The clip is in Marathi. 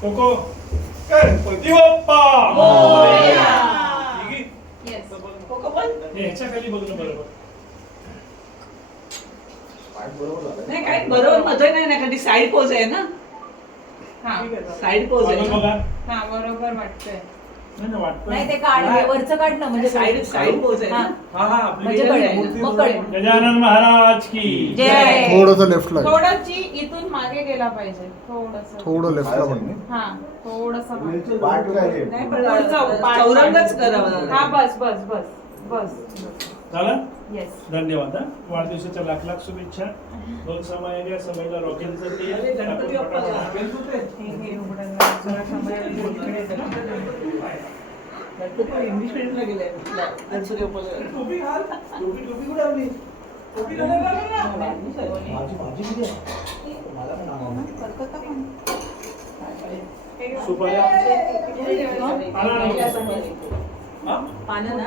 कोको गणपती बाप्पा मोरया. येस. ह्याच्या खाली बघणं बरोबर. नाही काय बरोबर मजा नाही ना कारण साईड पोज आहे ना. हा साईड पोज आहे बघा, ना. बघा. हा बरोबर वाटतंय. नाही वाटतं. नाही ते काढ हे वरचं काढ ना म्हणजे साईड पोज आहे हा. ना. हा हा आपली म्हणजे कळेल मग कळेल. गजानन महाराज की जय. थोडंसं लेफ्टला आहे. थोडं ची इथून मागे गेला पाहिजे थोडस. थोडं लेफ्टला पण. हा थोडस मागे. नाही पण चौरंगच करावा. हा बस बस बस बस. झालं. येस. धन्यवाद. वाढदिवसाच्या लाख लाख शुभेच्छा. दोन समाया सभेला रॉकेलचं तेल अरे, गणपती बाप्पा. हे उघडून जरा थांबायला इकडे येते ना. इंग्लिश मीडियमला गेलाय गणपती बाप्पाला. टोपी घाल. टोपी कुठे आली? टोपी घाल. सुपाऱ्या. पानं ना